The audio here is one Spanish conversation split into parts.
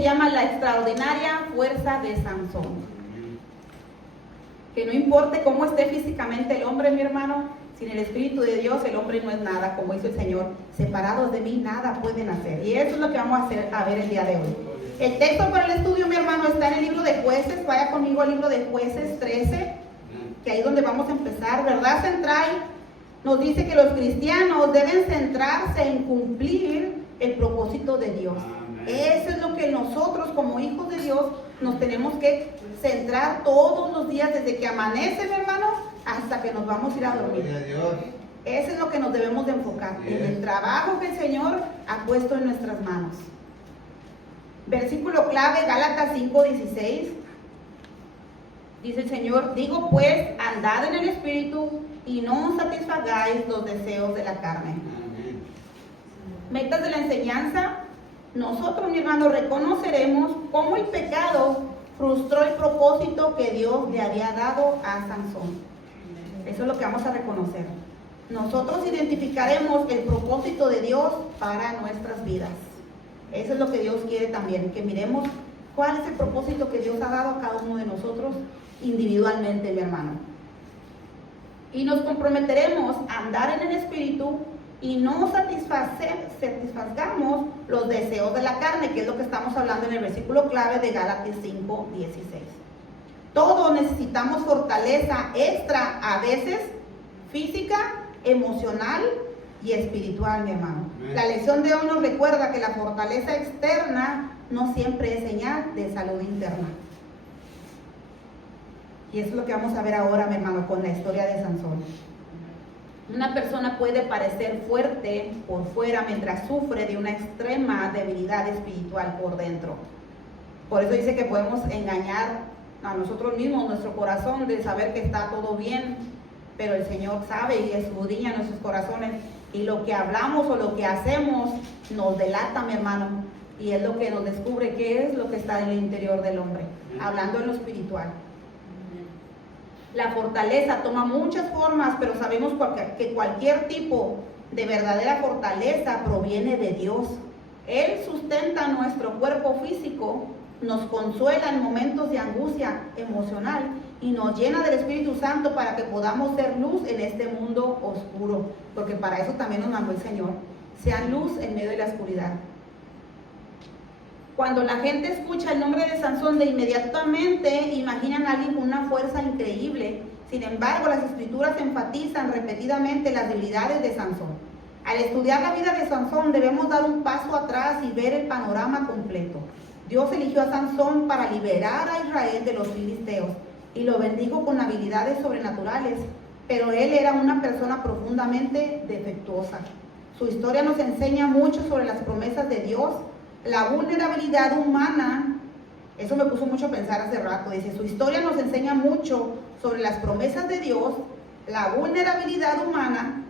se llama La extraordinaria fuerza de Sansón. Que no importe cómo esté físicamente el hombre, mi hermano, sin el Espíritu de Dios el hombre no es nada, como dice el Señor. Separados de mí nada pueden hacer. Y eso es lo que vamos a ver el día de hoy. El texto para el estudio, mi hermano, está en el libro de Jueces. Vaya conmigo al libro de Jueces 13, que ahí es donde vamos a empezar. Verdad central nos dice que los cristianos deben centrarse en cumplir el propósito de Dios. Eso es lo que nosotros como hijos de Dios nos tenemos que centrar todos los días, desde que amanece, mi hermano, hasta que nos vamos a ir a dormir. Eso es lo que nos debemos de enfocar, en el trabajo que el Señor ha puesto en nuestras manos. Versículo clave, Gálatas 5:16. Dice el Señor: digo pues, andad en el Espíritu y no satisfagáis los deseos de la carne. Metas de la enseñanza. Nosotros, mi hermano, reconoceremos cómo el pecado frustró el propósito que Dios le había dado a Sansón. Eso es lo que vamos a reconocer. Nosotros identificaremos el propósito de Dios para nuestras vidas. Eso es lo que Dios quiere también, que miremos cuál es el propósito que Dios ha dado a cada uno de nosotros individualmente, mi hermano. Y nos comprometeremos a andar en el Espíritu y no satisfazgamos los deseos de la carne, que es lo que estamos hablando en el versículo clave de Gálatas 5:16. Todos necesitamos fortaleza extra, a veces física, emocional y espiritual, mi hermano. La lección de hoy nos recuerda que la fortaleza externa no siempre es señal de salud interna. Y eso es lo que vamos a ver ahora, mi hermano, con la historia de Sansón. Una persona puede parecer fuerte por fuera mientras sufre de una extrema debilidad espiritual por dentro. Por eso dice que podemos engañar a nosotros mismos, nuestro corazón, de saber que está todo bien, pero el Señor sabe y escudriña nuestros corazones, y lo que hablamos o lo que hacemos nos delata, mi hermano, y es lo que nos descubre qué es lo que está en el interior del hombre, hablando en lo espiritual. La fortaleza toma muchas formas, pero sabemos que cualquier tipo de verdadera fortaleza proviene de Dios. Él sustenta nuestro cuerpo físico, nos consuela en momentos de angustia emocional y nos llena del Espíritu Santo para que podamos ser luz en este mundo oscuro, porque para eso también nos mandó el Señor. Sean luz en medio de la oscuridad. Cuando la gente escucha el nombre de Sansón, de inmediatamente imaginan a alguien con una fuerza increíble. Sin embargo, las Escrituras enfatizan repetidamente las debilidades de Sansón. Al estudiar la vida de Sansón, debemos dar un paso atrás y ver el panorama completo. Dios eligió a Sansón para liberar a Israel de los filisteos y lo bendijo con habilidades sobrenaturales, pero él era una persona profundamente defectuosa. Su historia nos enseña mucho sobre las promesas de Dios, la vulnerabilidad humana. Eso me puso mucho a pensar hace rato. Dice, su historia nos enseña mucho sobre las promesas de Dios, la vulnerabilidad humana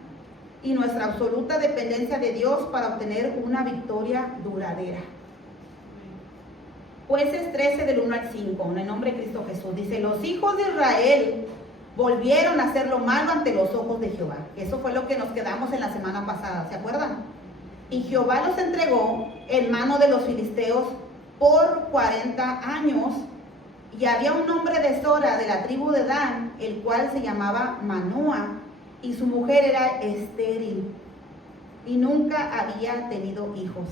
y nuestra absoluta dependencia de Dios para obtener una victoria duradera. Jueces 13 del 1 al 5, en el nombre de Cristo Jesús. Dice, los hijos de Israel volvieron a hacer lo malo ante los ojos de Jehová. Eso fue lo que nos quedamos en la semana pasada, ¿se acuerdan? Y Jehová los entregó en mano de los filisteos por 40 años. Y había un hombre de Sora, de la tribu de Dan, el cual se llamaba Manoa, y su mujer era estéril, y nunca había tenido hijos.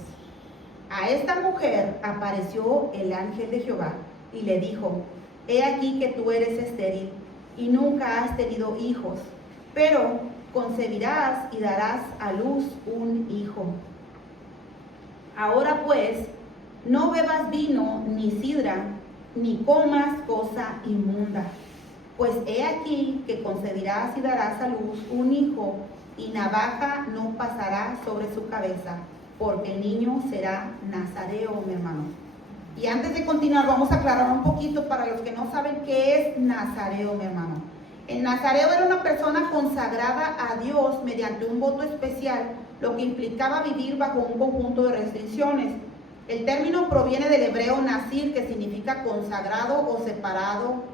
A esta mujer apareció el ángel de Jehová, y le dijo, he aquí que tú eres estéril, y nunca has tenido hijos, pero concebirás y darás a luz un hijo. Ahora pues, no bebas vino ni sidra, ni comas cosa inmunda, pues he aquí que concebirás y darás a luz un hijo, y navaja no pasará sobre su cabeza, porque el niño será nazareo, mi hermano. Y antes de continuar, vamos a aclarar un poquito para los que no saben qué es nazareo, mi hermano. El nazareo era una persona consagrada a Dios mediante un voto especial, lo que implicaba vivir bajo un conjunto de restricciones. El término proviene del hebreo nazir, que significa consagrado o separado.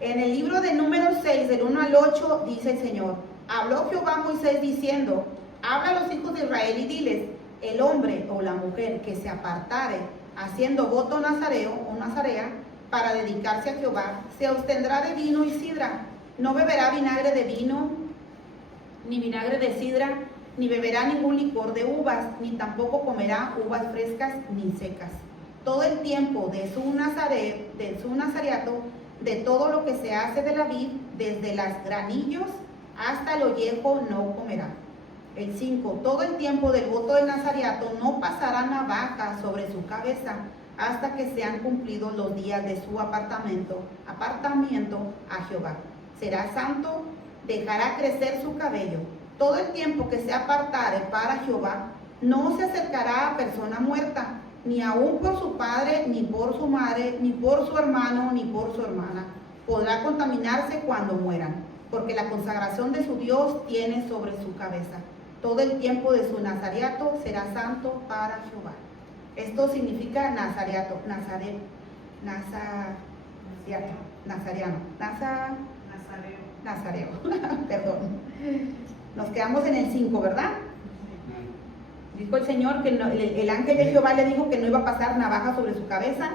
En el libro de Números 6, del 1 al 8, dice el Señor, habló Jehová a Moisés diciendo, habla a los hijos de Israel y diles, el hombre o la mujer que se apartare haciendo voto nazareo o nazarea para dedicarse a Jehová, se abstendrá de vino y sidra, no beberá vinagre de vino, ni vinagre de sidra, ni beberá ningún licor de uvas, ni tampoco comerá uvas frescas ni secas. Todo el tiempo de su nazareato, de todo lo que se hace de la vid, desde los granillos hasta el ollejo, no comerá. El 5. Todo el tiempo del voto del nazareato no pasará navaja sobre su cabeza hasta que sean cumplidos los días de su apartamiento a Jehová. Será santo, dejará crecer su cabello. Todo el tiempo que se apartare para Jehová, no se acercará a persona muerta, ni aun por su padre, ni por su madre, ni por su hermano, ni por su hermana. Podrá contaminarse cuando mueran, porque la consagración de su Dios tiene sobre su cabeza. Todo el tiempo de su nazareato será santo para Jehová. Esto significa nazareato, nazareo, perdón. Nos quedamos en el 5, ¿verdad? Dijo el Señor que el ángel de Jehová le dijo que no iba a pasar navaja sobre su cabeza,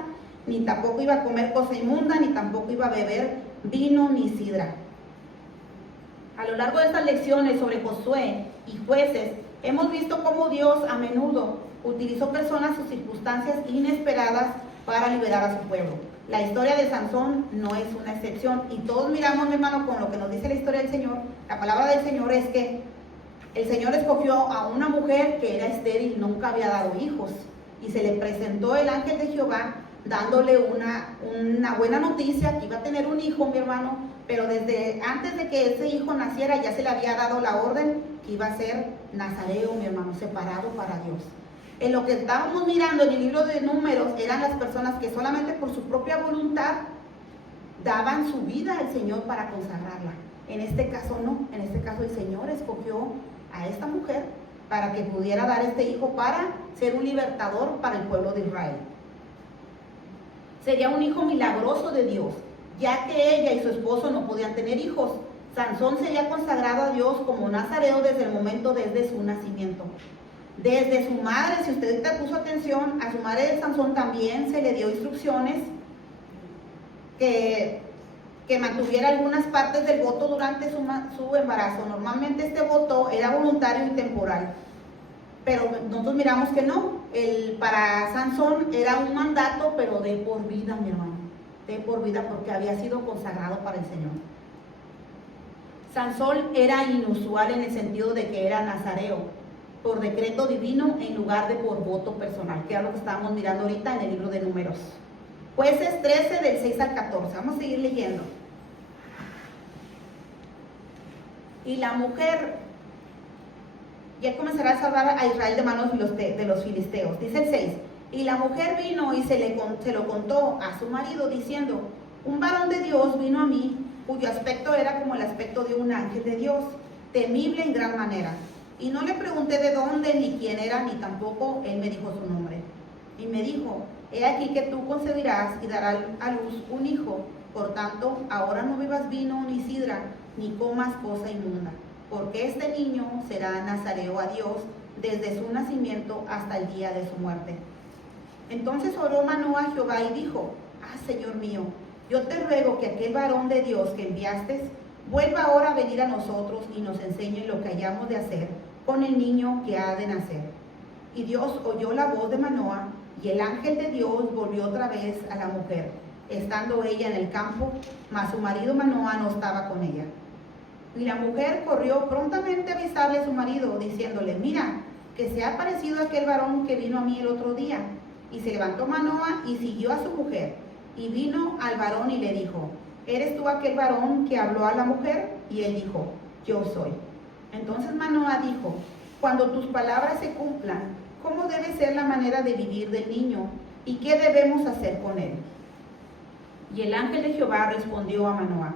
ni tampoco iba a comer cosa inmunda, ni tampoco iba a beber vino ni sidra. A lo largo de estas lecciones sobre Josué y jueces, hemos visto cómo Dios a menudo utilizó personas o circunstancias inesperadas para liberar a su pueblo. La historia de Sansón no es una excepción, y todos miramos, mi hermano, con lo que nos dice la historia del Señor. La palabra del Señor es que el Señor escogió a una mujer que era estéril, nunca había dado hijos, y se le presentó el ángel de Jehová dándole una buena noticia, que iba a tener un hijo, mi hermano, pero desde antes de que ese hijo naciera ya se le había dado la orden que iba a ser nazareo, mi hermano, separado para Dios. En lo que estábamos mirando en el libro de Números eran las personas que solamente por su propia voluntad daban su vida al Señor para consagrarla. En este caso no, en este caso el Señor escogió a esta mujer para que pudiera dar este hijo para ser un libertador para el pueblo de Israel. Sería un hijo milagroso de Dios, ya que ella y su esposo no podían tener hijos. Sansón sería consagrado a Dios como nazareo desde el momento desde su nacimiento. Desde su madre, si usted te puso atención, a su madre de Sansón también se le dio instrucciones que mantuviera algunas partes del voto durante su embarazo. Normalmente este voto era voluntario y temporal, pero nosotros miramos que no. Para Sansón era un mandato, pero de por vida, mi hermano, de por vida, porque había sido consagrado para el Señor. Sansón era inusual en el sentido de que era nazareo por decreto divino en lugar de por voto personal, que es lo que estábamos mirando ahorita en el libro de Números. Jueces 13 del 6 al 14, vamos a seguir leyendo. Y la mujer ya comenzará a salvar a Israel de manos de los filisteos. Dice el 6, y la mujer vino y se lo contó a su marido diciendo, un varón de Dios vino a mí, cuyo aspecto era como el aspecto de un ángel de Dios, temible en gran manera. Y no le pregunté de dónde, ni quién era, ni tampoco él me dijo su nombre. Y me dijo, he aquí que tú concebirás y darás a luz un hijo. Por tanto, ahora no bebas vino ni sidra, ni comas cosa inmunda, porque este niño será nazareo a Dios desde su nacimiento hasta el día de su muerte. Entonces oró Manoah a Jehová y dijo, Señor mío, yo te ruego que aquel varón de Dios que enviaste vuelva ahora a venir a nosotros y nos enseñe lo que hayamos de hacer con el niño que ha de nacer. Y Dios oyó la voz de Manoah, y el ángel de Dios volvió otra vez a la mujer, estando ella en el campo, mas su marido Manoah no estaba con ella. Y la mujer corrió prontamente a avisarle a su marido, diciéndole, mira, que se ha aparecido aquel varón que vino a mí el otro día. Y se levantó Manoah y siguió a su mujer, y vino al varón y le dijo, ¿eres tú aquel varón que habló a la mujer? Y él dijo, yo soy. Entonces Manoah dijo, cuando tus palabras se cumplan, ¿cómo debe ser la manera de vivir del niño? ¿Y qué debemos hacer con él? Y el ángel de Jehová respondió a Manoah,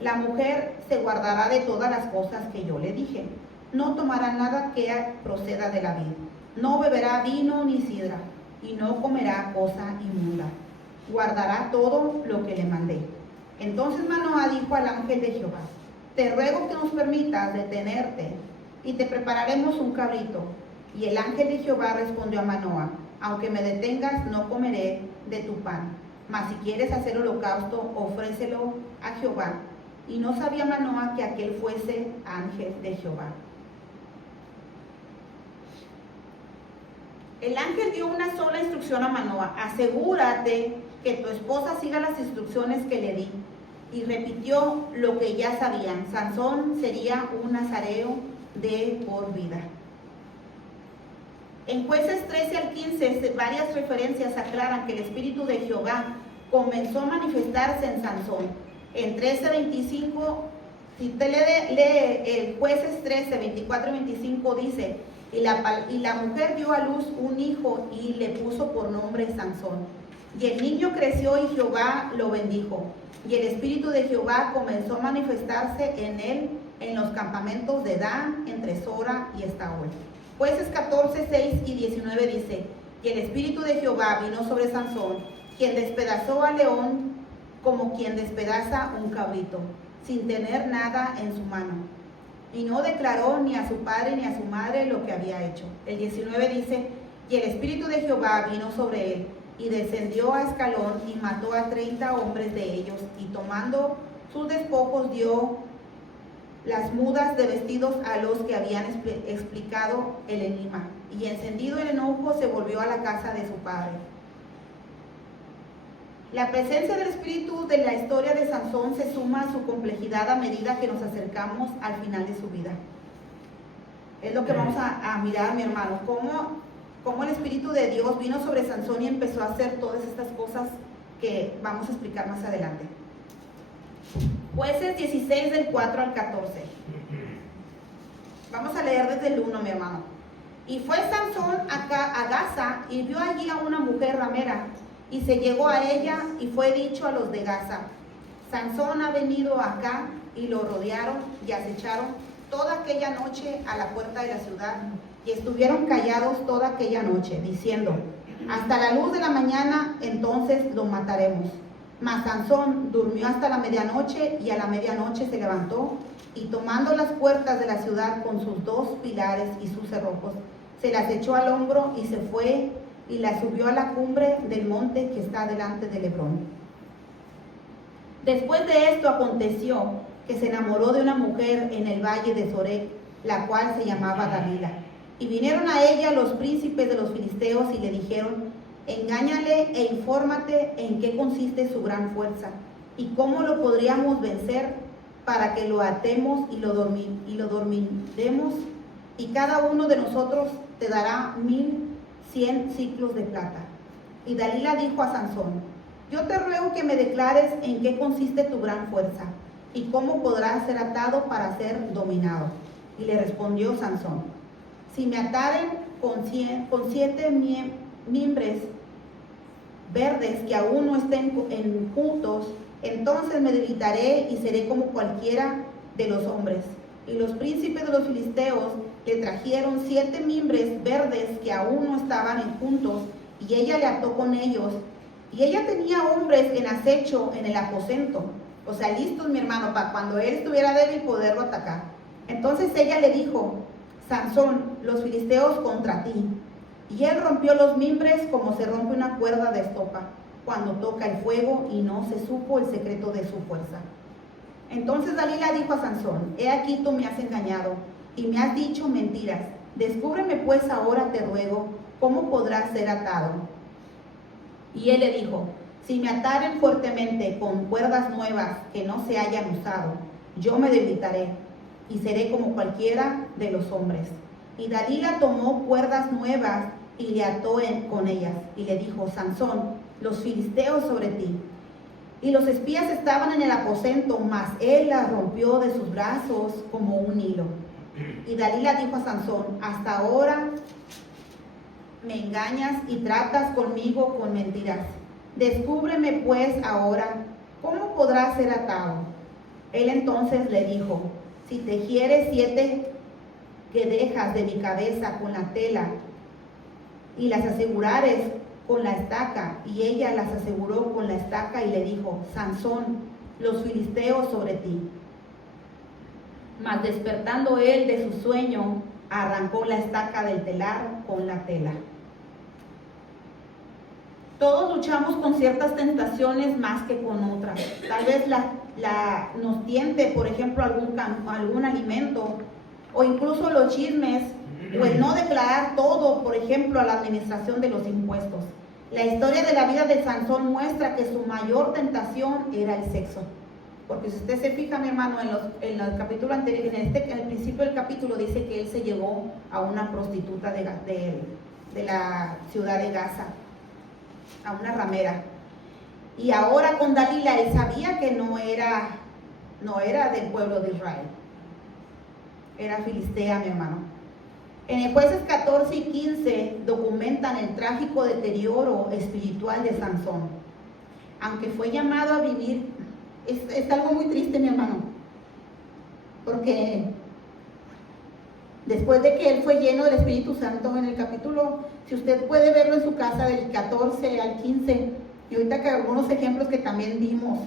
la mujer se guardará de todas las cosas que yo le dije. No tomará nada que proceda de la vid, no beberá vino ni sidra, y no comerá cosa inmunda. Guardará todo lo que le mandé. Entonces Manoah dijo al ángel de Jehová, te ruego que nos permitas detenerte, y te prepararemos un cabrito. Y el ángel de Jehová respondió a Manoah, aunque me detengas, no comeré de tu pan. Mas si quieres hacer holocausto, ofrécelo a Jehová. Y no sabía Manoa que aquel fuese ángel de Jehová. El ángel dio una sola instrucción a Manoa: asegúrate que tu esposa siga las instrucciones que le di. Y repitió lo que ya sabían: Sansón sería un nazareo de por vida. En Jueces 13 al 15, varias referencias aclaran que el Espíritu de Jehová comenzó a manifestarse en Sansón. En 13:25, si usted lee el Jueces 13, 24 y 25, dice: y la mujer dio a luz un hijo y le puso por nombre Sansón. Y el niño creció y Jehová lo bendijo. Y el Espíritu de Jehová comenzó a manifestarse en él en los campamentos de Dan, entre Sora y Estaol. Jueces 14, 6 y 19 dice: y el Espíritu de Jehová vino sobre Sansón, quien despedazó al león como quien despedaza un cabrito, sin tener nada en su mano. Y no declaró ni a su padre ni a su madre lo que había hecho. El 19 dice: y el Espíritu de Jehová vino sobre él, y descendió a Ascalón y mató a 30 hombres de ellos, y tomando sus despojos dio las mudas de vestidos a los que habían explicado el enigma, y encendido el enojo se volvió a la casa de su padre. La presencia del Espíritu de la historia de Sansón se suma a su complejidad a medida que nos acercamos al final de su vida. Es lo que vamos a mirar, mi hermano, cómo el Espíritu de Dios vino sobre Sansón y empezó a hacer todas estas cosas que vamos a explicar más adelante. Jueces 16 del 4 al 14. Vamos a leer desde el 1, mi hermano. Y fue Sansón a Gaza y vio allí a una mujer ramera, y se llegó a ella, y fue dicho a los de Gaza: Sansón ha venido acá. Y lo rodearon y acecharon toda aquella noche a la puerta de la ciudad, y estuvieron callados toda aquella noche, diciendo: hasta la luz de la mañana, entonces lo mataremos. Mas Sansón durmió hasta la medianoche, y a la medianoche se levantó, y tomando las puertas de la ciudad con sus 2 pilares y sus cerrojos, se las echó al hombro y se fue y la subió a la cumbre del monte que está delante de Hebrón. Después de esto aconteció que se enamoró de una mujer en el valle de Sorek, la cual se llamaba Dalila. Y vinieron a ella los príncipes de los filisteos y le dijeron: engáñale e infórmate en qué consiste su gran fuerza, y cómo lo podríamos vencer, para que lo atemos y lo dormiremos, y cada uno de nosotros te dará 1100 ciclos de plata. Y Dalila dijo a Sansón: yo te ruego que me declares en qué consiste tu gran fuerza, y cómo podrás ser atado para ser dominado. Y le respondió Sansón: si me ataren con 7 mimbres verdes que aún no estén juntos, entonces me debilitaré y seré como cualquiera de los hombres. Y los príncipes de los filisteos le trajeron 7 mimbres verdes que aún no estaban juntos, y ella le ató con ellos. Y ella tenía hombres en acecho en el aposento, o sea, listos, mi hermano, para cuando él estuviera débil poderlo atacar. Entonces ella le dijo: Sansón, los filisteos contra ti. Y él rompió los mimbres como se rompe una cuerda de estopa cuando toca el fuego, y no se supo el secreto de su fuerza. Entonces Dalila dijo a Sansón: he aquí tú me has engañado y me has dicho mentiras. Descúbreme pues ahora, te ruego, cómo podrás ser atado. Y él le dijo: si me ataren fuertemente con cuerdas nuevas que no se hayan usado, yo me debilitaré y seré como cualquiera de los hombres. Y Dalila tomó cuerdas nuevas y le ató con ellas, y le dijo: Sansón, los filisteos sobre ti. Y los espías estaban en el aposento, mas él las rompió de sus brazos como un hilo. Y Dalila dijo a Sansón: hasta ahora me engañas y tratas conmigo con mentiras. Descúbreme pues ahora, ¿cómo podrás ser atado? Él entonces le dijo: si tejieres 7 guedejas de mi cabeza con la tela, y las asegurares con la estaca. Y ella las aseguró con la estaca, y le dijo: Sansón, los filisteos sobre ti. Mas despertando él de su sueño, arrancó la estaca del telar con la tela. Todos luchamos con ciertas tentaciones más que con otras. Tal vez nos tiente, por ejemplo, algún alimento, o incluso los chismes, o el no declarar todo, por ejemplo, a la administración de los impuestos. La historia de la vida de Sansón muestra que su mayor tentación era el sexo. Porque si usted se fija, mi hermano, en los capítulos anteriores, en el principio del capítulo dice que él se llevó a una prostituta de la ciudad de Gaza, a una ramera. Y ahora con Dalila, él sabía que no era del pueblo de Israel. Era filistea, mi hermano. En el Jueces 14 y 15 documentan el trágico deterioro espiritual de Sansón. Aunque fue llamado a vivir, es algo muy triste, mi hermano, porque después de que él fue lleno del Espíritu Santo, en el capítulo, si usted puede verlo en su casa, del 14 al 15, y ahorita que algunos ejemplos que también vimos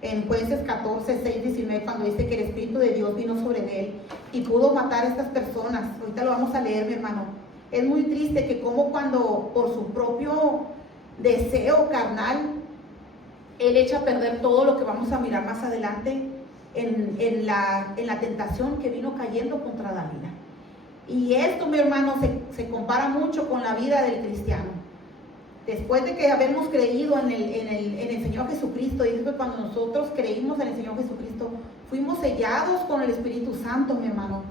en Jueces 14, 6, 19, cuando dice que el Espíritu de Dios vino sobre él y pudo matar a estas personas. Ahorita lo vamos a leer, mi hermano. Es muy triste que como cuando por su propio deseo carnal, él echa a perder todo lo que vamos a mirar más adelante en la tentación que vino cayendo contra Dalila. Y esto, mi hermano, se compara mucho con la vida del cristiano. Después de que habemos creído en el Señor Jesucristo, y es que cuando nosotros creímos en el Señor Jesucristo, fuimos sellados con el Espíritu Santo, mi hermano.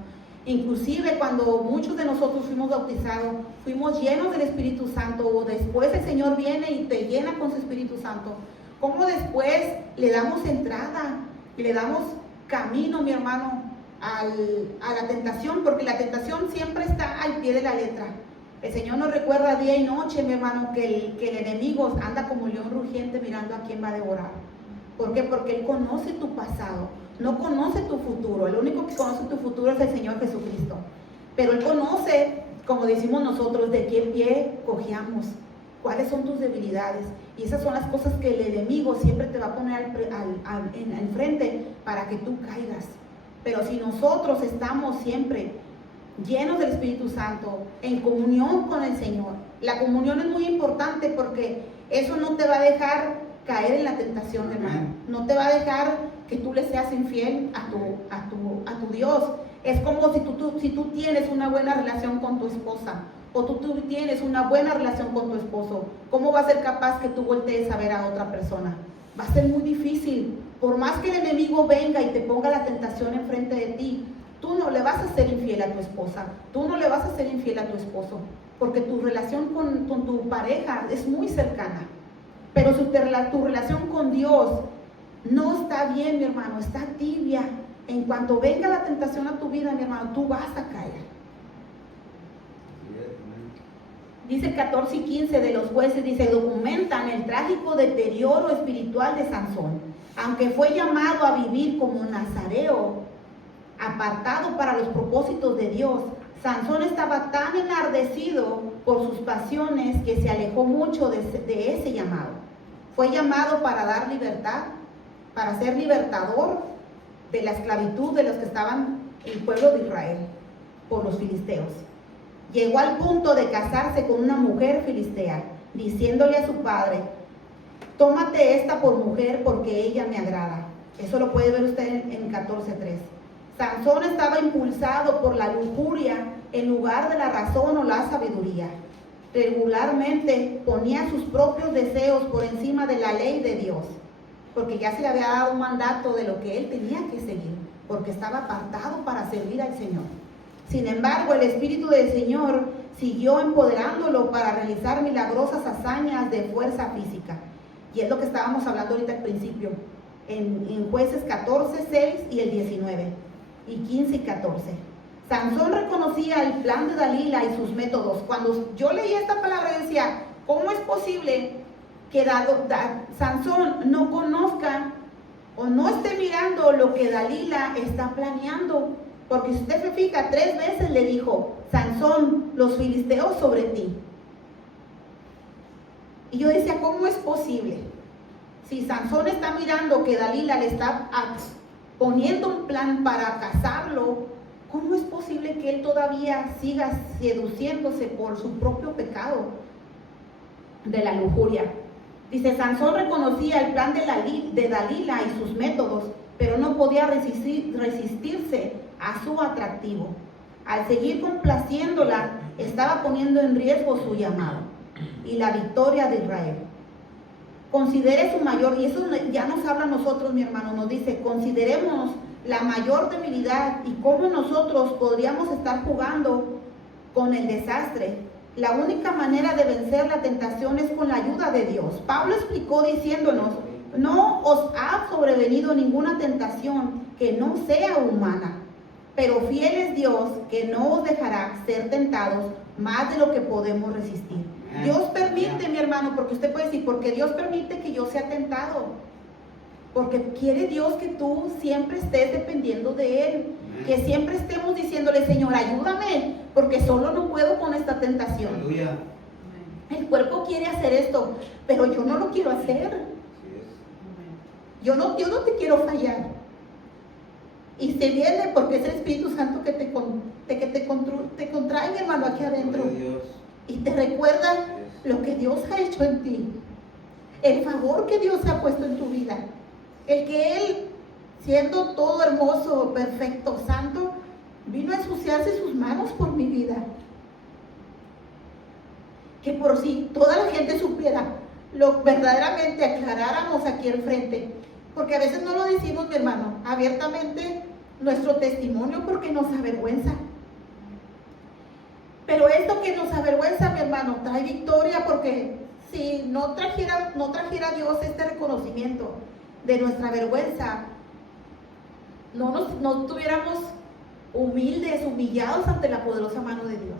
Inclusive cuando muchos de nosotros fuimos bautizados, fuimos llenos del Espíritu Santo, o después el Señor viene y te llena con su Espíritu Santo. ¿Cómo después le damos entrada y le damos camino, mi hermano, a la tentación? Porque la tentación siempre está al pie de la letra. El Señor nos recuerda día y noche, mi hermano, que el enemigo anda como león rugiente mirando a quién va a devorar. ¿Por qué? Porque Él conoce tu pasado, no conoce tu futuro. El único que conoce tu futuro es el Señor Jesucristo. Pero Él conoce, como decimos nosotros, de qué pie cojeamos, cuáles son tus debilidades. Y esas son las cosas que el enemigo siempre te va a poner al frente para que tú caigas. Pero si nosotros estamos siempre llenos del Espíritu Santo, en comunión con el Señor, la comunión es muy importante porque eso no te va a dejar caer en la tentación, hermano. No te va a dejar que tú le seas infiel a tu Dios. Es como si tú tienes una buena relación con tu esposa, o tú tienes una buena relación con tu esposo. ¿Cómo va a ser capaz que tú voltees a ver a otra persona? Va a ser muy difícil. Por más que el enemigo venga y te ponga la tentación enfrente de ti, tú no le vas a ser infiel a tu esposa, tú no le vas a ser infiel a tu esposo, porque tu relación con tu pareja es muy cercana. Pero tu relación con Dios no está bien, mi hermano, está tibia. En cuanto venga la tentación a tu vida, mi hermano, tú vas a caer. Dice 14 y 15 de los Jueces, dice, documentan el trágico deterioro espiritual de Sansón. Aunque fue llamado a vivir como nazareo, apartado para los propósitos de Dios, Sansón estaba tan enardecido por sus pasiones que se alejó mucho de ese llamado. Fue llamado para dar libertad, para ser libertador de la esclavitud de los que estaban en el pueblo de Israel por los filisteos. Llegó al punto de casarse con una mujer filistea, diciéndole a su padre, tómate esta por mujer porque ella me agrada. Eso lo puede ver usted en 14:3. Sansón estaba impulsado por la lujuria en lugar de la razón o la sabiduría. Regularmente ponía sus propios deseos por encima de la ley de Dios, porque ya se le había dado un mandato de lo que él tenía que seguir, porque estaba apartado para servir al Señor. Sin embargo, el Espíritu del Señor siguió empoderándolo para realizar milagrosas hazañas de fuerza física. Y es lo que estábamos hablando ahorita al principio, en Jueces 14, 6 y el 19, y 15 y 14. Sansón reconocía el plan de Dalila y sus métodos. Cuando yo leía esta palabra decía, ¿cómo es posible que Sansón no conozca o no esté mirando lo que Dalila está planeando? Porque si usted se fija, 3 veces le dijo, Sansón, los filisteos sobre ti. Y yo decía, ¿cómo es posible? Si Sansón está mirando que Dalila le está poniendo un plan para casarlo, ¿cómo es posible que él todavía siga seduciéndose por su propio pecado de la lujuria? Dice, Sansón reconocía el plan de Dalila y sus métodos, pero no podía resistirse a su atractivo. Al seguir complaciéndola, estaba poniendo en riesgo su llamado y la victoria de Israel. Considere su mayor, y eso ya nos habla a nosotros, mi hermano, nos dice, consideremos la mayor debilidad y cómo nosotros podríamos estar jugando con el desastre. La única manera de vencer la tentación es con la ayuda de Dios. Pablo explicó diciéndonos, no os ha sobrevenido ninguna tentación que no sea humana, pero fiel es Dios que no os dejará ser tentados más de lo que podemos resistir. Dios permite, mi hermano, porque usted puede decir, porque Dios permite que yo sea tentado. Porque quiere Dios que tú siempre estés dependiendo de Él. Que siempre estemos diciéndole, Señor, ayúdame, porque solo no puedo con esta tentación. Aleluya. El cuerpo quiere hacer esto, pero yo no lo quiero hacer. Yo no te quiero fallar. Y se viene porque es el Espíritu Santo que te contrae, mi hermano, aquí adentro. Y te recuerda lo que Dios ha hecho en ti. El favor que Dios ha puesto en tu vida. El que Él, siendo todo hermoso, perfecto, santo, vino a ensuciarse sus manos por mi vida. Que por si toda la gente supiera, lo verdaderamente aclaráramos aquí al frente. Porque a veces no lo decimos, mi hermano, abiertamente nuestro testimonio porque nos avergüenza. Pero esto que nos avergüenza, mi hermano, trae victoria, porque si no trajera Dios este reconocimiento de nuestra vergüenza, no estuviéramos humildes, humillados ante la poderosa mano de Dios.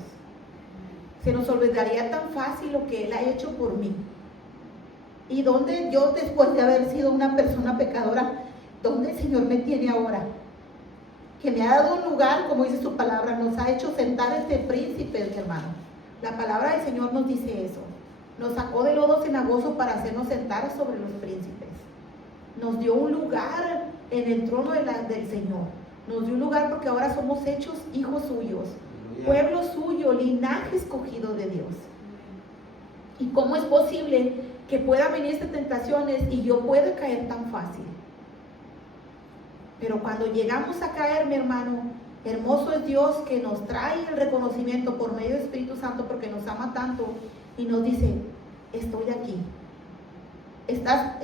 Se nos olvidaría tan fácil lo que Él ha hecho por mí. Y donde yo, después de haber sido una persona pecadora, ¿dónde el Señor me tiene ahora? Que me ha dado un lugar, como dice su palabra, nos ha hecho sentar entre príncipes, hermano. La palabra del Señor nos dice eso. Nos sacó del lodo cenagoso para hacernos sentar sobre los príncipes. Nos dio un lugar en el trono del Señor. Nos dio un lugar porque ahora somos hechos hijos suyos, pueblo suyo, linaje escogido de Dios. ¿Y cómo es posible que puedan venir estas tentaciones y yo pueda caer tan fácil? Pero cuando llegamos a caer, mi hermano, hermoso es Dios que nos trae el reconocimiento por medio del Espíritu Santo, porque nos ama tanto y nos dice, estoy aquí. Estás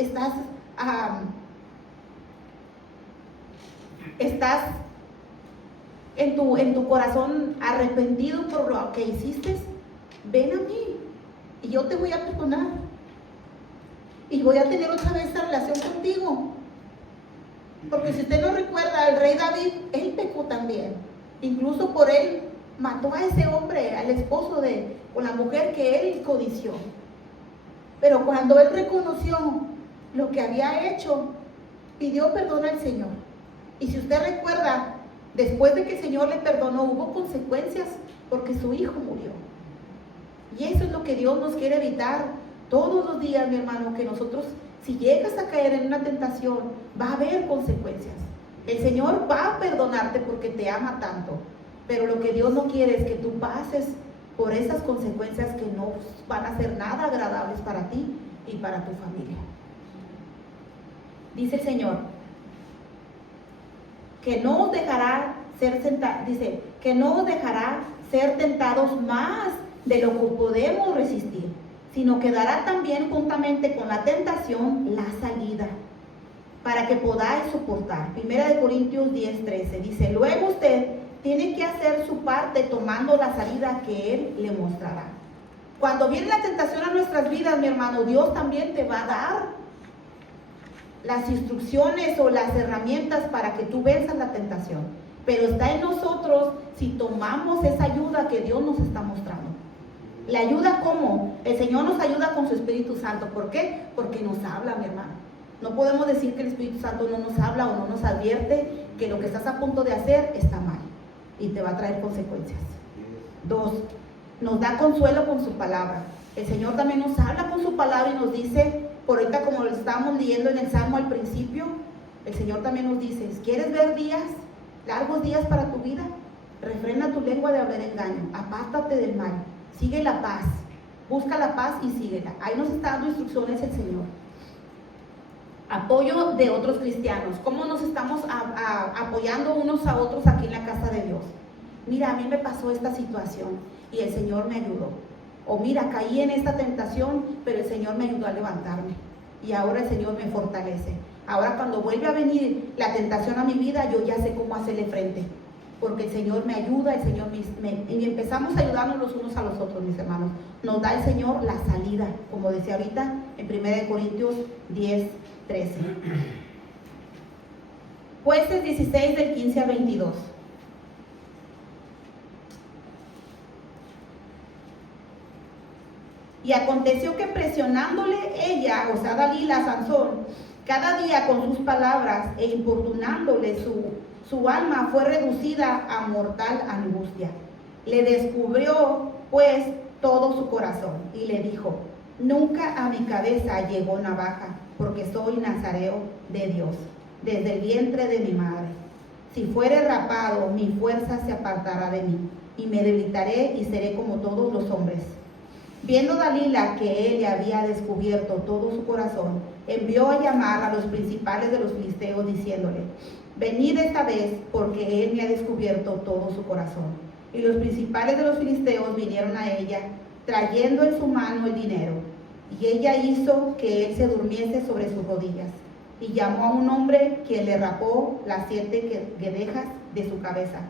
en tu corazón arrepentido por lo que hiciste. Ven a mí y yo te voy a perdonar y voy a tener otra vez esa relación contigo. Porque si usted no recuerda, el rey David, él pecó también. Incluso por él mató a ese hombre, al esposo con la mujer que él codició. Pero cuando él reconoció lo que había hecho, pidió perdón al Señor. Y si usted recuerda, después de que el Señor le perdonó, hubo consecuencias porque su hijo murió. Y eso es lo que Dios nos quiere evitar todos los días, mi hermano, que nosotros, si llegas a caer en una tentación, va a haber consecuencias. El Señor va a perdonarte porque te ama tanto, pero lo que Dios no quiere es que tú pases por esas consecuencias que no van a ser nada agradables para ti y para tu familia. Dice el Señor que no os dejará ser tentados más de lo que podemos resistir, sino que dará también juntamente con la tentación la salida, para que podáis soportar. 1 Corintios 10:13 dice, luego usted tiene que hacer su parte tomando la salida que Él le mostrará. Cuando viene la tentación a nuestras vidas, mi hermano, Dios también te va a dar las instrucciones o las herramientas para que tú venzas la tentación. Pero está en nosotros si tomamos esa ayuda que Dios nos está mostrando. ¿La ayuda cómo? El Señor nos ayuda con su Espíritu Santo. ¿Por qué? Porque nos habla, mi hermano. No podemos decir que el Espíritu Santo no nos habla o no nos advierte que lo que estás a punto de hacer está mal y te va a traer consecuencias. 2, nos da consuelo con su palabra. El Señor también nos habla con su palabra y nos dice, por ahorita como lo estábamos leyendo en el Salmo al principio, el Señor también nos dice, ¿quieres ver largos días para tu vida? Refrena tu lengua de hablar engaño, apártate del mal, sigue la paz, Busca la paz y síguela. Ahí nos está dando instrucciones el Señor. Apoyo de otros cristianos. ¿Cómo nos estamos apoyando unos a otros aquí en la casa de Dios? Mira, a mí me pasó esta situación y el Señor me ayudó. O mira, caí en esta tentación, pero el Señor me ayudó a levantarme. Y ahora el Señor me fortalece. Ahora cuando vuelve a venir la tentación a mi vida, yo ya sé cómo hacerle frente. Porque el Señor me ayuda, el Señor y empezamos a ayudarnos los unos a los otros, mis hermanos. Nos da el Señor la salida, como decía ahorita en 1 Corintios 10, 13. Jueces 16 del 15 al 22. Y aconteció que presionándole ella, o sea Dalila a Sansón, cada día con sus palabras e importunándole su alma fue reducida a mortal angustia. Le descubrió pues todo su corazón y le dijo: nunca a mi cabeza llegó navaja, porque soy nazareo de Dios, desde el vientre de mi madre. Si fuere rapado, mi fuerza se apartará de mí, y me debilitaré y seré como todos los hombres. Viendo Dalila que él le había descubierto todo su corazón, envió a llamar a los principales de los filisteos, diciéndole: venid esta vez, porque él me ha descubierto todo su corazón. Y los principales de los filisteos vinieron a ella, trayendo en su mano el dinero. Y ella hizo que él se durmiese sobre sus rodillas, y llamó a un hombre quien le rapó las 7 guedejas de su cabeza.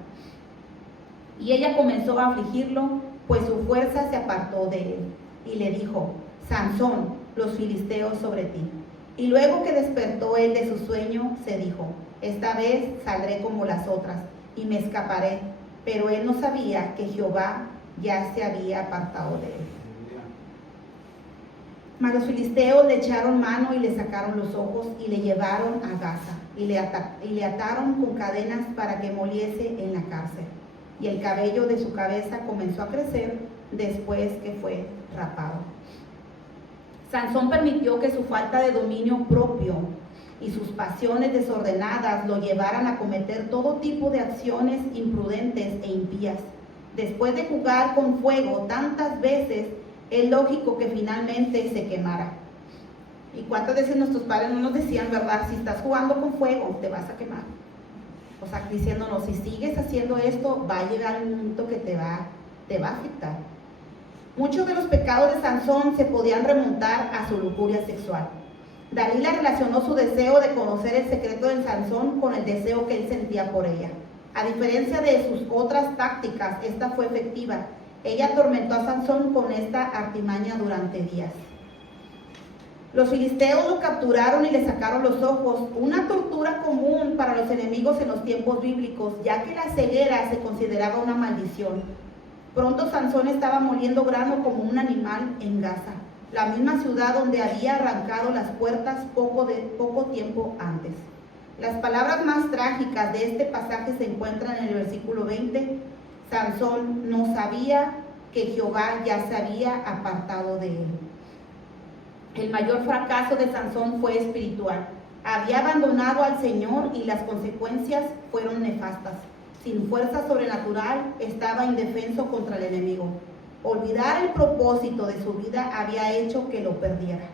Y ella comenzó a afligirlo, pues su fuerza se apartó de él, y le dijo: Sansón, los filisteos sobre ti. Y luego que despertó él de su sueño, se dijo: esta vez saldré como las otras, y me escaparé. Pero él no sabía que Jehová ya se había apartado de él. Mas los filisteos le echaron mano y le sacaron los ojos y le llevaron a Gaza, y le ataron con cadenas para que moliese en la cárcel. Y el cabello de su cabeza comenzó a crecer después que fue rapado. Sansón permitió que su falta de dominio propio y sus pasiones desordenadas lo llevaran a cometer todo tipo de acciones imprudentes e impías. Después de jugar con fuego tantas veces, es lógico que finalmente se quemara. ¿Y cuántas veces nuestros padres no nos decían, verdad? Si estás jugando con fuego, te vas a quemar. O sea, diciéndonos, si sigues haciendo esto, va a llegar un momento que te va a afectar. Muchos de los pecados de Sansón se podían remontar a su lujuria sexual. Dalila relacionó su deseo de conocer el secreto de Sansón con el deseo que él sentía por ella. A diferencia de sus otras tácticas, esta fue efectiva. Ella atormentó a Sansón con esta artimaña durante días. Los filisteos lo capturaron y le sacaron los ojos, una tortura común para los enemigos en los tiempos bíblicos, ya que la ceguera se consideraba una maldición. Pronto Sansón estaba moliendo grano como un animal en Gaza, la misma ciudad donde había arrancado las puertas poco tiempo antes. Las palabras más trágicas de este pasaje se encuentran en el versículo 20. Sansón no sabía que Jehová ya se había apartado de él. El mayor fracaso de Sansón fue espiritual. Había abandonado al Señor y las consecuencias fueron nefastas. Sin fuerza sobrenatural, estaba indefenso contra el enemigo. Olvidar el propósito de su vida había hecho que lo perdiera.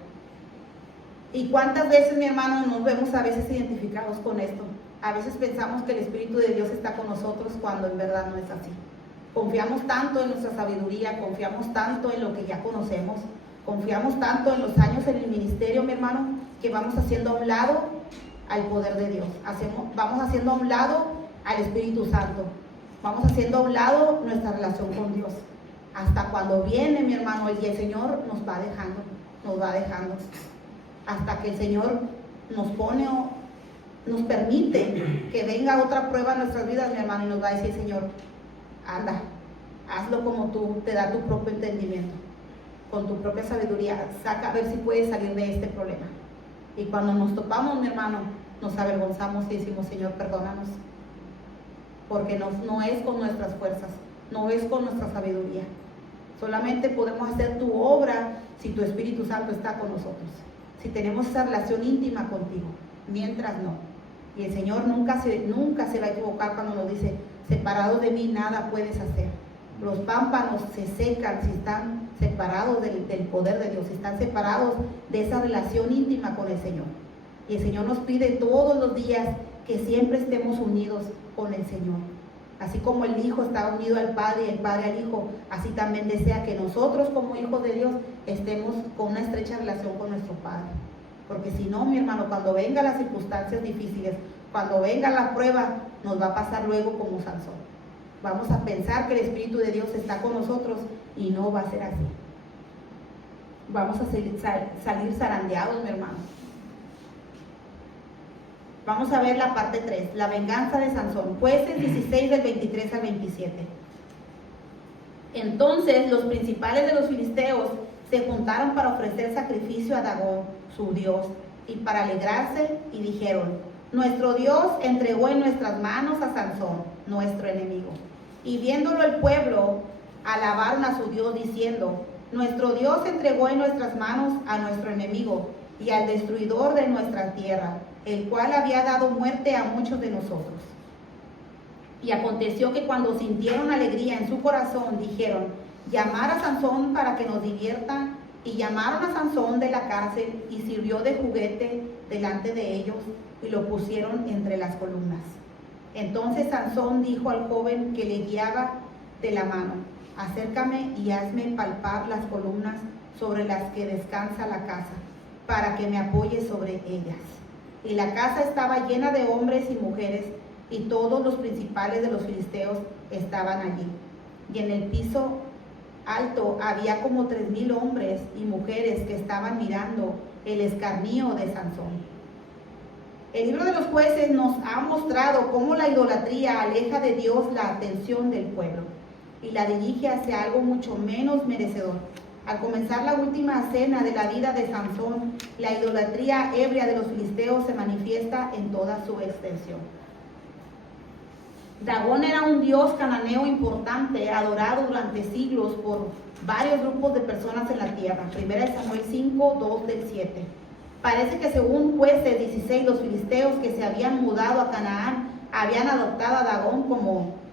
¿Y cuántas veces, mi hermano, nos vemos a veces identificados con esto? A veces pensamos que el Espíritu de Dios está con nosotros cuando en verdad no es así. Confiamos tanto en nuestra sabiduría, confiamos tanto en lo que ya conocemos, confiamos tanto en los años en el ministerio, mi hermano, que vamos haciendo a un lado al poder de Dios. Vamos haciendo a un lado al Espíritu Santo. Vamos haciendo a un lado nuestra relación con Dios. Hasta cuando viene, mi hermano, y el Señor nos va dejando. Hasta que el Señor nos pone o nos permite que venga otra prueba en nuestras vidas, mi hermano, y nos va a decir: Señor, anda, hazlo como tú, te da tu propio entendimiento, con tu propia sabiduría, saca a ver si puedes salir de este problema. Y cuando nos topamos, mi hermano, nos avergonzamos y decimos: Señor, perdónanos, porque no es con nuestras fuerzas, no es con nuestra sabiduría. Solamente podemos hacer tu obra si tu Espíritu Santo está con nosotros, si tenemos esa relación íntima contigo. Mientras no. Y el Señor nunca se va a equivocar cuando nos dice: separado de mí nada puedes hacer. Los pámpanos se secan si están separados del poder de Dios, si están separados de esa relación íntima con el Señor. Y el Señor nos pide todos los días que siempre estemos unidos con el Señor. Así como el Hijo está unido al Padre y el Padre al Hijo, así también desea que nosotros como hijos de Dios estemos con una estrecha relación con nuestro Padre. Porque si no, mi hermano, cuando vengan las circunstancias difíciles, cuando venga la prueba, nos va a pasar luego como Sansón. Vamos a pensar que el Espíritu de Dios está con nosotros y no va a ser así. Vamos a salir zarandeados, mi hermano. Vamos a ver la parte 3, la venganza de Sansón. Jueces 16 del 23 al 27. Entonces los principales de los filisteos se juntaron para ofrecer sacrificio a Dagón, su dios, y para alegrarse, y dijeron: nuestro Dios entregó en nuestras manos a Sansón, nuestro enemigo. Y viéndolo el pueblo, alabaron a su Dios diciendo: nuestro Dios entregó en nuestras manos a nuestro enemigo y al destruidor de nuestra tierra, el cual había dado muerte a muchos de nosotros. Y aconteció que cuando sintieron alegría en su corazón, dijeron: llamar a Sansón para que nos divierta. Y llamaron a Sansón de la cárcel, y sirvió de juguete delante de ellos, y lo pusieron entre las columnas. Entonces Sansón dijo al joven que le guiaba de la mano: acércame y hazme palpar las columnas sobre las que descansa la casa, para que me apoye sobre ellas. Y la casa estaba llena de hombres y mujeres, y todos los principales de los filisteos estaban allí. Y en el piso alto había como 3,000 hombres y mujeres que estaban mirando el escarnio de Sansón. El libro de los Jueces nos ha mostrado cómo la idolatría aleja de Dios la atención del pueblo y la dirige hacia algo mucho menos merecedor. Al comenzar la última cena de la vida de Sansón, la idolatría ebria de los filisteos se manifiesta en toda su extensión. Dagón era un dios cananeo importante, adorado durante siglos por varios grupos de personas en la tierra. 1 Samuel 5, 2 del 7. Parece que según Jueces 16, los filisteos que se habían mudado a Canaán habían adoptado a Dagón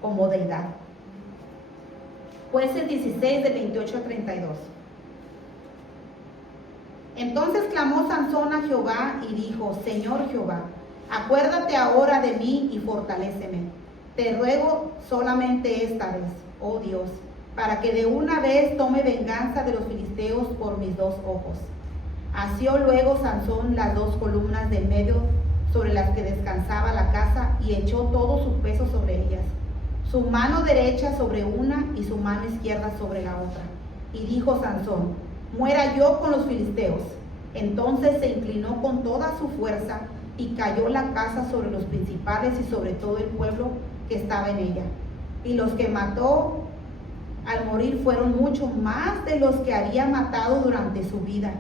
como deidad. Jueces 16 de 28 a 32. Entonces clamó Sansón a Jehová y dijo: Señor Jehová, acuérdate ahora de mí y fortaléceme. Te ruego solamente esta vez, oh Dios, para que de una vez tome venganza de los filisteos por mis 2 ojos. Asió luego Sansón las 2 columnas de medio sobre las que descansaba la casa y echó todo su peso sobre ellas, su mano derecha sobre una y su mano izquierda sobre la otra. Y dijo Sansón: muera yo con los filisteos. Entonces se inclinó con toda su fuerza y cayó la casa sobre los principales y sobre todo el pueblo que estaba en ella. Y los que mató al morir fueron mucho más de los que había matado durante su vida.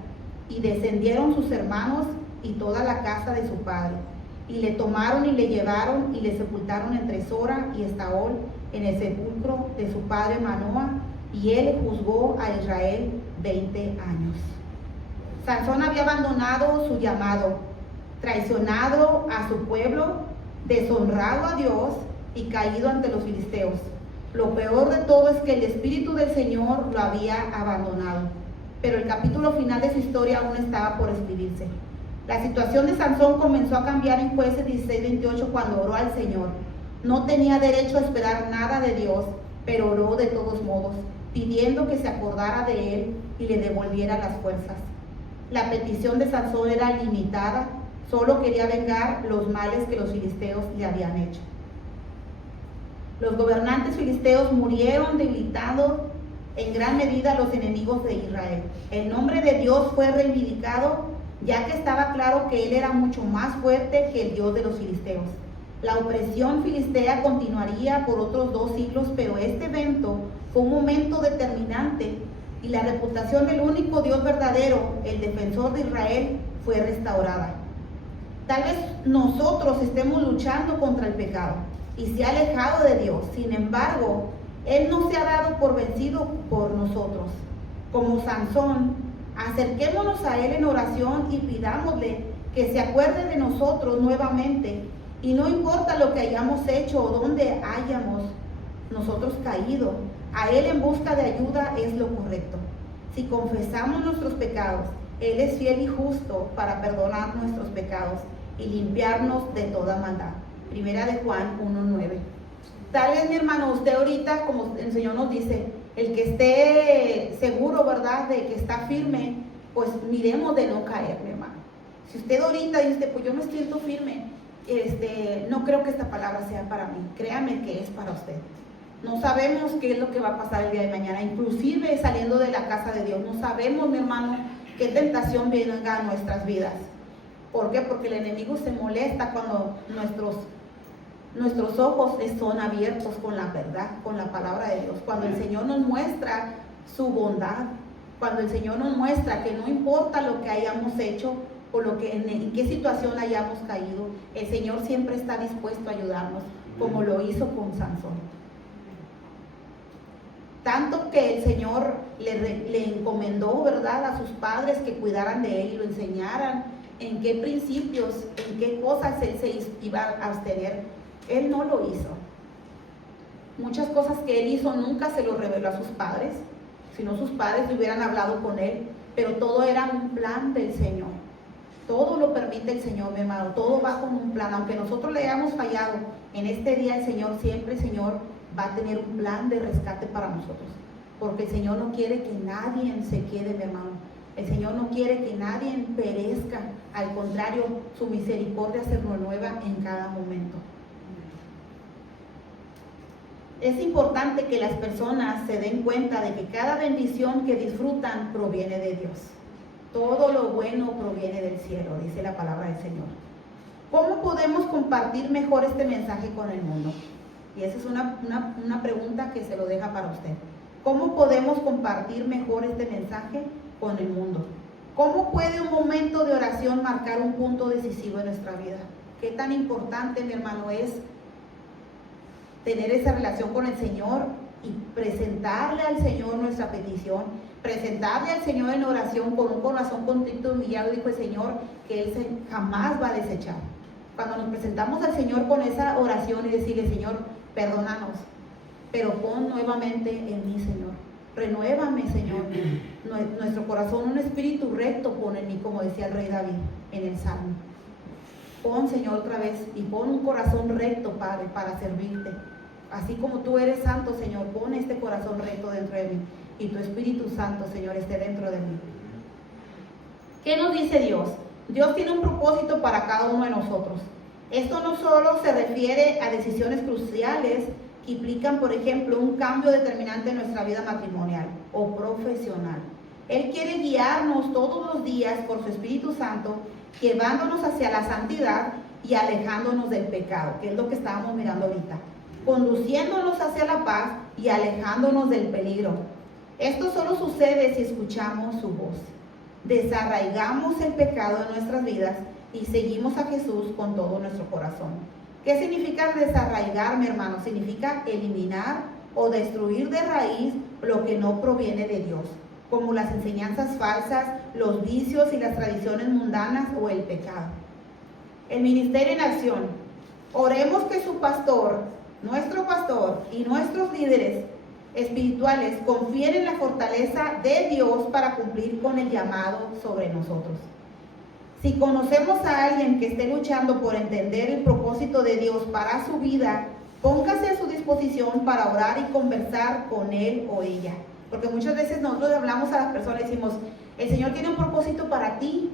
Y descendieron sus hermanos y toda la casa de su padre, y le tomaron y le llevaron y le sepultaron entre Sora y Estaol en el sepulcro de su padre Manoah, y él juzgó a Israel 20 años. Sansón había abandonado su llamado, traicionado a su pueblo, deshonrado a Dios y caído ante los filisteos. Lo peor de todo es que el Espíritu del Señor lo había abandonado, pero el capítulo final de su historia aún estaba por escribirse. La situación de Sansón comenzó a cambiar en Jueces 16:28 cuando oró al Señor. No tenía derecho a esperar nada de Dios, pero oró de todos modos, pidiendo que se acordara de él y le devolviera las fuerzas. La petición de Sansón era limitada, solo quería vengar los males que los filisteos le habían hecho. Los gobernantes filisteos murieron debilitando en gran medida a los enemigos de Israel. El nombre de Dios fue reivindicado, ya que estaba claro que él era mucho más fuerte que el Dios de los filisteos. La opresión filistea continuaría por otros 2 siglos, pero este evento fue un momento determinante y la reputación del único Dios verdadero, el defensor de Israel, fue restaurada. Tal vez nosotros estemos luchando contra el pecado y se ha alejado de Dios. Sin embargo, Él no se ha dado por vencido por nosotros. Como Sansón, acerquémonos a Él en oración y pidámosle que se acuerde de nosotros nuevamente. Y no importa lo que hayamos hecho o dónde hayamos nosotros caído, a Él en busca de ayuda es lo correcto. Si confesamos nuestros pecados, Él es fiel y justo para perdonar nuestros pecados y limpiarnos de toda maldad. Primera de Juan 1:9. Tal vez, mi hermano, usted ahorita, como el Señor nos dice, el que esté seguro, ¿verdad?, de que está firme, pues miremos de no caer, mi hermano. Si usted ahorita dice, pues yo me siento firme, no creo que esta palabra sea para mí. Créame que es para usted. No sabemos qué es lo que va a pasar el día de mañana, inclusive saliendo de la casa de Dios. No sabemos, mi hermano, qué tentación venga a nuestras vidas. ¿Por qué? Porque el enemigo se molesta cuando nuestros ojos son abiertos con la verdad, con la palabra de Dios. Cuando el Señor nos muestra su bondad, cuando el Señor nos muestra que no importa lo que hayamos hecho o en qué situación hayamos caído, el Señor siempre está dispuesto a ayudarnos, como lo hizo con Sansón. Tanto que el Señor le encomendó, ¿verdad?, a sus padres que cuidaran de él y lo enseñaran en qué principios, en qué cosas él se iba a abstener. Él no lo hizo. Muchas cosas que él hizo nunca se lo reveló a sus padres, sino sus padres le hubieran hablado con él, pero todo era un plan del Señor. Todo lo permite el Señor, mi hermano, todo va con un plan. Aunque nosotros le hayamos fallado, en este día el Señor, siempre el Señor va a tener un plan de rescate para nosotros, porque el Señor no quiere que nadie se quede, mi hermano. El Señor no quiere que nadie perezca. Al contrario, su misericordia se renueva en cada momento. Es importante que las personas se den cuenta de que cada bendición que disfrutan proviene de Dios. Todo lo bueno proviene del cielo, dice la palabra del Señor. ¿Cómo podemos compartir mejor este mensaje con el mundo? Y esa es una pregunta que se lo deja para usted. ¿Cómo podemos compartir mejor este mensaje con el mundo? ¿Cómo puede un momento de oración marcar un punto decisivo en nuestra vida? ¿Qué tan importante, mi hermano, es tener esa relación con el Señor y presentarle al Señor nuestra petición, presentarle al Señor en oración con un corazón contrito y humillado? Dijo el Señor que Él jamás va a desechar. Cuando nos presentamos al Señor con esa oración y decirle, Señor, perdónanos, pero pon nuevamente en mí, Señor. Renuévame, Señor. Nuestro corazón, un espíritu recto pon en mí, como decía el rey David en el Salmo. Pon, Señor, otra vez, y pon un corazón recto, Padre, para servirte. Así como tú eres santo, Señor, pon este corazón recto dentro de mí, y tu Espíritu Santo, Señor, esté dentro de mí. ¿Qué nos dice Dios? Dios tiene un propósito para cada uno de nosotros. Esto no solo se refiere a decisiones cruciales que implican, por ejemplo, un cambio determinante en nuestra vida matrimonial o profesional. Él quiere guiarnos todos los días por su Espíritu Santo, llevándonos hacia la santidad y alejándonos del pecado, que es lo que estábamos mirando ahorita, conduciéndonos hacia la paz y alejándonos del peligro. Esto solo sucede si escuchamos su voz. Desarraigamos el pecado de nuestras vidas y seguimos a Jesús con todo nuestro corazón. ¿Qué significa desarraigar, mi hermano? Significa eliminar o destruir de raíz lo que no proviene de Dios, como las enseñanzas falsas, los vicios y las tradiciones mundanas o el pecado. El ministerio en acción. Oremos que su pastor, nuestro pastor y nuestros líderes espirituales confíen en la fortaleza de Dios para cumplir con el llamado sobre nosotros. Si conocemos a alguien que esté luchando por entender el propósito de Dios para su vida, póngase a su disposición para orar y conversar con él o ella. Porque muchas veces nosotros hablamos a las personas y decimos, el Señor tiene un propósito para ti.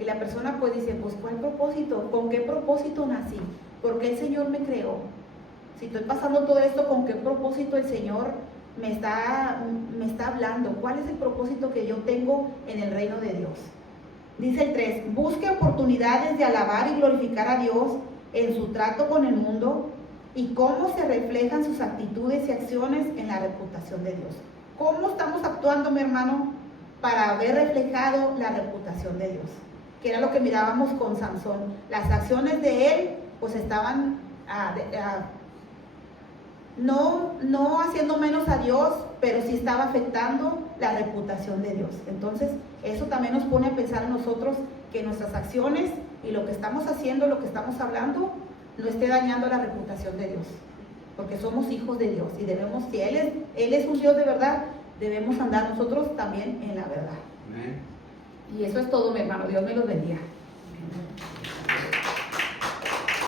Y la persona pues dice, pues ¿cuál propósito? ¿Con qué propósito nací? ¿Por qué el Señor me creó? Si estoy pasando todo esto, ¿con qué propósito el Señor me está hablando? ¿Cuál es el propósito que yo tengo en el reino de Dios? Dice el 3, busque oportunidades de alabar y glorificar a Dios en su trato con el mundo y cómo se reflejan sus actitudes y acciones en la reputación de Dios. ¿Cómo estamos actuando, mi hermano, para ver reflejado la reputación de Dios? Que era lo que mirábamos con Sansón. Las acciones de él, pues estaban no haciendo menos a Dios, pero sí estaba afectando la reputación de Dios. Entonces, eso también nos pone a pensar en nosotros que nuestras acciones y lo que estamos haciendo, lo que estamos hablando, no esté dañando la reputación de Dios. porque somos hijos de Dios y debemos, si Él es un Dios de verdad, debemos andar nosotros también en la verdad. Amén. Y eso es todo, mi hermano. Dios me los bendiga.